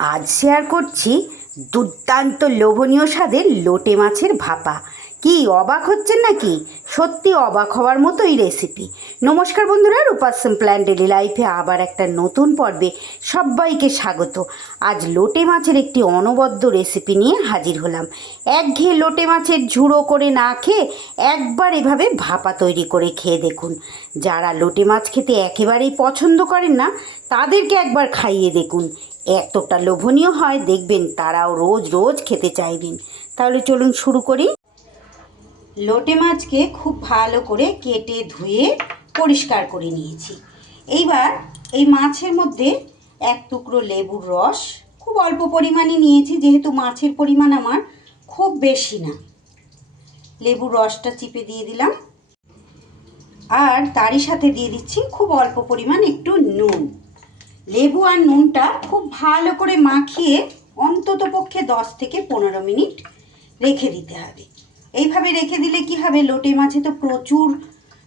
আজ শেয়ার করছি দুর্দান্ত লোভনীয় স্বাদের লোটে মাছের ভাপা। কি অবাক হচ্ছেন নাকি? সত্যি অবাক হওয়ার মতোই রেসিপি। নমস্কার বন্ধুরা, রূপা সিম্পল অ্যান্ড ডেলি লাইফে আবার একটা নতুন পর্বে সবাইকে স্বাগত। আজ লোটে মাছের একটি অনবদ্য রেসিপি নিয়ে হাজির হলাম। একঘেয়ে লোটে মাছের ঝুড়ো করে না খেয়ে একবার এভাবে ভাপা তৈরি করে খেয়ে দেখুন। যারা লোটে মাছ খেতে একেবারেই পছন্দ করেন না তাদেরকে একবার খাইয়ে দেখুন, এতটা লোভনীয় হয় দেখবেন তারাও রোজ রোজ খেতে চাইবেন। তাহলে চলুন শুরু করি। লোটে মাছকে খুব ভালো করে কেটে ধুয়ে পরিষ্কার করে নিয়েছি। এইবার এই মাছের মধ্যে এক টুকরো লেবুর রস খুব অল্প পরিমাণে নিয়েছি, যেহেতু মাছের পরিমাণ আমার খুব বেশি না। লেবুর রসটা চিপে দিয়ে দিলাম, আর তারই সাথে দিয়ে দিচ্ছি খুব অল্প পরিমাণ একটু নুন। লেবু আর নুনটা খুব ভালো করে মাখিয়ে অন্তত পক্ষে 10 থেকে 15 মিনিট রেখে দিতে হবে। এইভাবে রেখে দিলে কি হবে, লোটে মাছে তো প্রচুর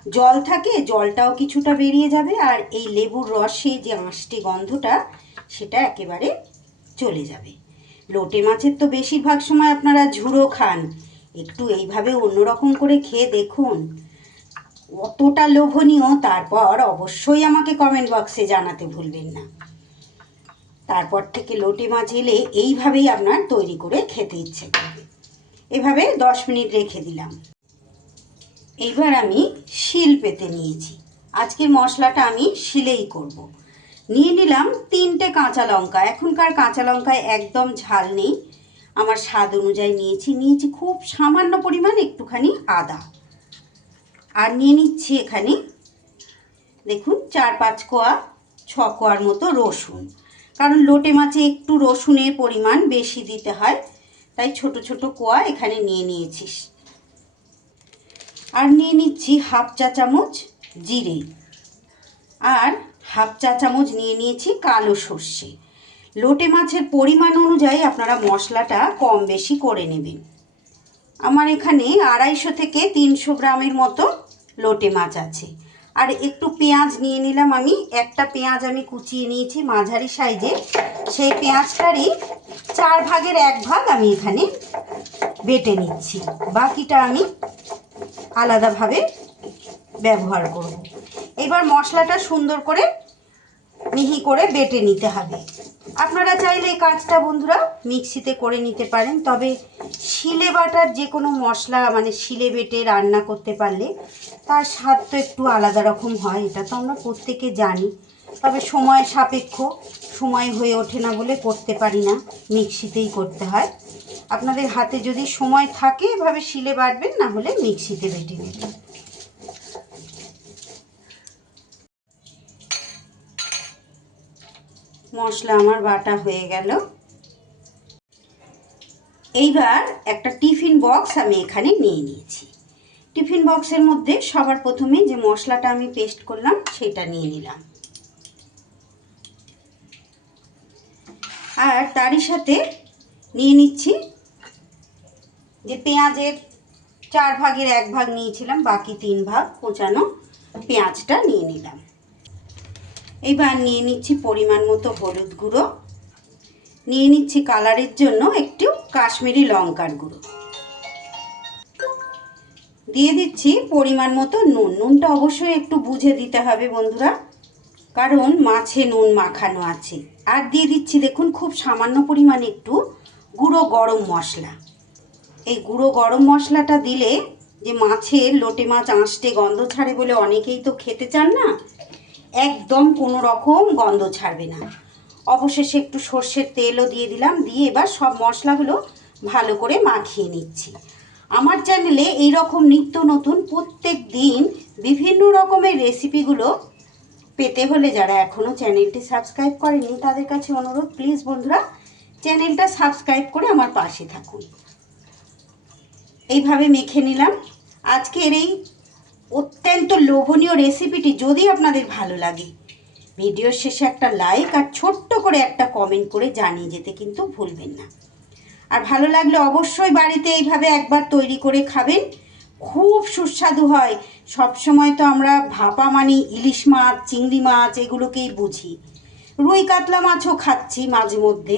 জল থাকে, জলটাও কিছুটা বেরিয়ে যাবে, আর এই লেবুর রসে যে আঁশটে গন্ধটা সেটা একেবারে চলে যাবে। লোটে মাছের তো বেশিরভাগ সময় আপনারা ঝুড়ো খান, একটু এইভাবে অন্যরকম করে খেয়ে দেখুন, কতটা লোভনীয়। তারপর অবশ্যই আমাকে কমেন্ট বক্সে জানাতে ভুলবেন না। তারপর থেকে লোটে মাছ এলে এইভাবেই আপনার তৈরি করে খেতে ইচ্ছে করবে। এভাবে 10 মিনিট রেখে দিলাম। এইবার আমি শিল পেতে নিয়েছি। আজকের মশলাটা আমি শিলেই করব। নিয়ে নিলাম 3টে কাঁচা লঙ্কা। এখনকার কাঁচা লঙ্কায় একদম ঝাল নেই, আমার স্বাদ অনুযায়ী নিয়েছি খুব সামান্য পরিমাণ একটুখানি আদা। আর নিয়ে নিচ্ছি এখানে দেখুন 4-5 কোয়া 6 কোয়ার মতো রসুন, কারণ লোটে মাছে একটু রসুনের পরিমাণ বেশি দিতে হয়, তাই ছোট ছোট কোয়া এখানে নিয়ে নিয়েছি। আর নিয়ে নিচ্ছি হাফ চা চামচ জিরে, আর হাফ চা চামচ নিয়ে নিয়েছি কালো সর্ষে। লোটে মাছের পরিমাণ অনুযায়ী আপনারা মশলাটা কম বেশি করে নেবেন। আমার এখানে 250 থেকে 300 গ্রামের মতো লোটে মাছ আছে। আর একটু পেঁয়াজ নিয়ে নিলাম আমি। একটা পেঁয়াজ আমি কুচিয়ে নিয়েছি মাঝারি সাইজে, সেই পেঁয়াজটারই 4 ভাগের 1 ভাগ আমি এখানে বেটে নিচ্ছি, বাকিটা আমি আলাদাভাবে ব্যবহার করব। এবার মশলাটা সুন্দর করে মিহি করে বেটে নিতে হবে। আপনারা চাইলে এই কাজটা বন্ধুরা মিক্সিতে করে নিতে পারেন, তবে শিলে বাটার যে কোনো মশলা মানে শিলে বেটে রান্না করতে পারলে তার স্বাদ তো একটু আলাদা রকম হয়, এটা তো আমরা প্রত্যেকে জানি। তবে সময় সাপেক্ষ, সময় হয়ে ওঠে না বলে করতে পারি না, মিক্সিতেই করতে হয়। আপনাদের হাতে যদি সময় থাকে এভাবে শিলে বাটবেন, না হলে মিক্সিতে বেটে নেবেন। মশলা আমার বাটা হয়ে গেল। এইবার একটা টিফিন বক্স আমি এখানে নিয়ে নিয়েছি। টিফিন বক্সের মধ্যে সবার প্রথমে যে মশলাটা আমি পেস্ট করলাম সেটা নিয়ে নিলাম, আর তারই সাথে নিয়ে নিচ্ছি যে পেঁয়াজের 4 ভাগের 1 ভাগ নিয়েছিলাম, বাকি 3 ভাগ কোচানো পেঁয়াজটা নিয়ে নিলাম। এবার নিয়ে নিচ্ছি পরিমাণ মতো হলুদ গুঁড়ো, নিয়ে নিচ্ছি কালারের জন্য একটু কাশ্মীরি লঙ্কার গুঁড়ো, দিয়ে দিচ্ছি পরিমাণ মতো নুন। নুনটা অবশ্যই একটু বুঝে দিতে হবে বন্ধুরা, কারণ মাছে নুন মাখানো আছে। আর দিয়ে দিচ্ছি দেখুন খুব সামান্য পরিমাণে একটু গুঁড়ো গরম মশলা। এই গুঁড়ো গরম মশলাটা দিলে যে মাছের লোটে মাছ আঁশটে গন্ধ ছাড়ে বলে অনেকেই তো খেতে চান না, একদম কোনো রকম গন্ধ ছাড়বে না। অবশেষে একটু সর্ষের তেলও দিয়ে দিলাম, দিয়ে এবার সব মশলাগুলো ভালো করে মাখিয়ে নিচ্ছি। আমার চ্যানেলে এই রকম নিত্য নতুন প্রত্যেক দিন বিভিন্ন রকমের রেসিপিগুলো পেতে হলে যারা এখনও চ্যানেলটি সাবস্ক্রাইব করেনি তাদের কাছে অনুরোধ, প্লিজ বন্ধুরা চ্যানেলটা সাবস্ক্রাইব করে আমার পাশে থাকুন। এইভাবে মেখে নিলাম। আজকের এই অত্যন্ত লোভনীয় রেসিপিটি যদি আপনাদের ভালো লাগে, ভিডিওর শেষে একটা লাইক আর ছোট্ট করে একটা কমেন্ট করে জানিয়ে যেতে কিন্তু ভুলবেন না। আর ভালো লাগলে অবশ্যই বাড়িতে এইভাবে একবার তৈরি করে খাবেন, খুব সুস্বাদু হয়। সব সময় তো আমরা ভাপা মানে ইলিশ মাছ চিংড়ি মাছ এগুলোকেই বুঝি, রুই কাতলা মাছও খাচ্ছি মাঝে মধ্যে,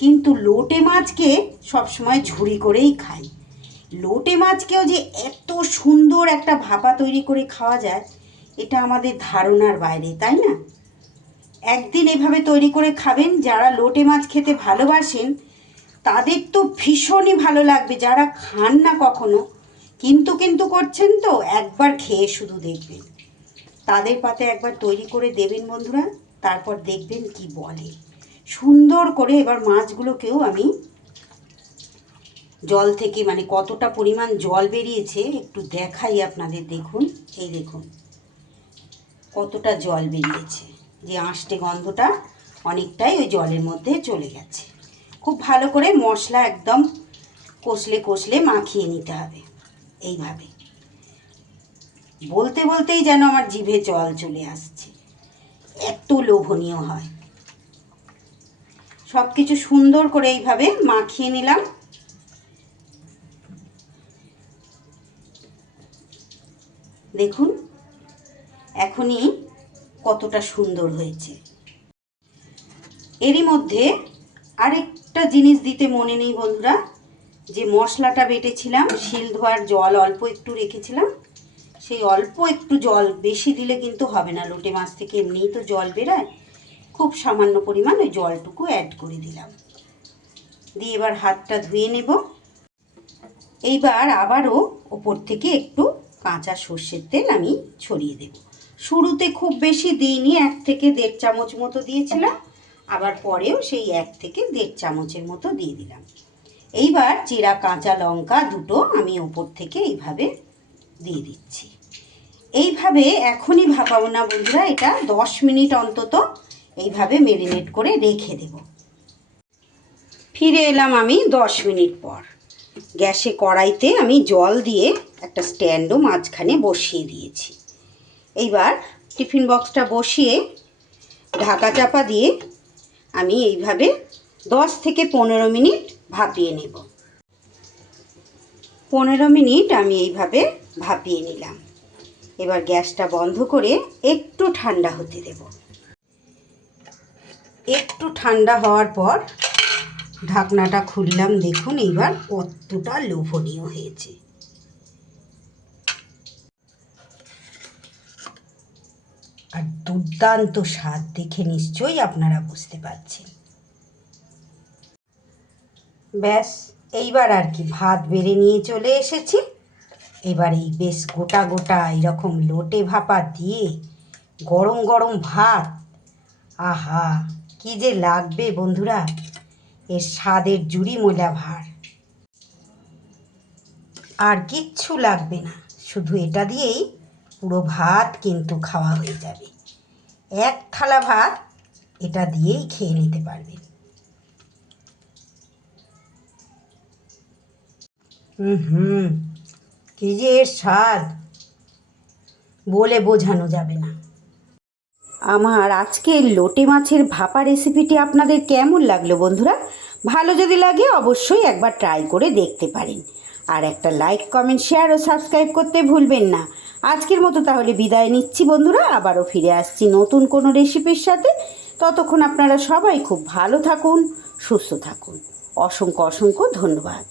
কিন্তু লোটে মাছকে সবসময় ঝুরি করেই খাই। লোটে মাছকেও যে এত সুন্দর একটা ভাপা তৈরি করে খাওয়া যায়, এটা আমাদের ধারণার বাইরে, তাই না? একদিন এভাবে তৈরি করে খাবেন। যারা লোটে মাছ খেতে ভালোবাসেন তাদের তো ভীষণই ভালো লাগবে। যারা খান না কখনো, কিন্তু করছেন তো, একবার খেয়ে শুধু দেখবেন। তাদের পাতে একবার তৈরি করে দেবেন বন্ধুরা, তারপর দেখবেন কি বলে। সুন্দর করে এবার মাছগুলোকেও আমি জল থেকে, মানে কতটা পরিমাণ জল বেরিয়েছে একটু দেখাই আপনাদের। দেখুন, এই দেখুন কতটা জল বেরিয়েছে, যে আঁশটে গন্ধটা অনেকটাই ওই জলের মধ্যে চলে গেছে। খুব ভালো করে মশলা একদম কষলে মাখিয়ে নিতে হবে। এইভাবে বলতে বলতেই যেন আমার জিভে জল চলে আসছে, এত লোভনীয় হয়। সব কিছু সুন্দর করে এইভাবে মাখিয়ে নিলাম। দেখুন এখনই কতটা সুন্দর হয়েছে। এরই মধ্যে আরেকটা জিনিস দিতে মনে নেই বন্ধুরা, যে মশলাটা বেটেছিলাম, শিল ধোয়ার জল অল্প একটু রেখেছিলাম, সেই অল্প একটু জল, বেশি দিলে কিন্তু হবে না, লোটে মাছ থেকে এমনিই তো জল বেরোয়, খুব সামান্য পরিমাণ ওই জলটুকু অ্যাড করে দিলাম। দিয়ে এবার হাতটা ধুয়ে নেব। এইবার আবারও ওপর থেকে একটু কাঁচা সর্ষের তেল আমি ছড়িয়ে দেব। শুরুতে খুব বেশি দিইনি, 1 থেকে 1.5 চামচ মতো দিয়েছিলাম, আবার পরেও সেই 1 থেকে 1.5 চামচের মতো দিয়ে দিলাম। এইবার চিরা কাঁচা লঙ্কা দুটো আমি ওপর থেকে এইভাবে দিয়ে দিচ্ছি। এইভাবে এখনই ভাপাবো না বন্ধুরা, এটা 10 মিনিট অন্তত এইভাবে ম্যারিনেট করে রেখে দেব। ফিরে এলাম আমি 10 মিনিট পর। গ্যাসে কড়াইতে আমি জল দিয়ে একটা স্ট্যান্ডও মাঝখানে বসিয়ে দিয়েছি। এইবার টিফিন বক্সটা বসিয়ে ঢাকা চাপা দিয়ে আমি এইভাবে 10 থেকে 15 মিনিট ভাপিয়ে নেব। 15 মিনিট আমি এইভাবে ভাপিয়ে নিলাম। এবার গ্যাসটা বন্ধ করে একটু ঠান্ডা হতে দেব। একটু ঠান্ডা হওয়ার পর ঢাকনাটা খুললাম। দেখুন এইবার কতটা লোভনীয় হয়েছে। আর দুর্দান্ত স্বাদ, দেখে নিশ্চয়ই আপনারা বুঝতে পারছেন। ব্যাস, এইবার আর কি, ভাত বেড়ে নিয়ে চলে এসেছি। এবার এই বেশ গোটা গোটা এরকম লোটে ভাপা দিয়ে গরম গরম ভাত, আহা কি যে লাগবে বন্ধুরা, এর স্বাদের জুড়ি মোলা ভার। আর কিচ্ছু লাগবে না, শুধু এটা দিয়েই পুরো ভাত কিন্তু খাওয়া হয়ে যাবে। 1 থালা ভাত এটা দিয়েই খেয়ে নিতে পারবেন। কি যে এর স্বাদ, বলে বোঝানো যাবে না। আমার আজকের লোটে মাছের ভাপা রেসিপিটি আপনাদের কেমন লাগলো বন্ধুরা? ভালো যদি লাগে অবশ্যই একবার ট্রাই করে দেখতে পারেন। আর একটা লাইক, কমেন্ট, শেয়ার ও সাবস্ক্রাইব করতে ভুলবেন না। আজকের মতো তাহলে বিদায় নিচ্ছি বন্ধুরা, আবারও ফিরে আসছি নতুন কোনো রেসিপির সাথে। ততক্ষণ আপনারা সবাই খুব ভালো থাকুন, সুস্থ থাকুন। অসংখ্য ধন্যবাদ।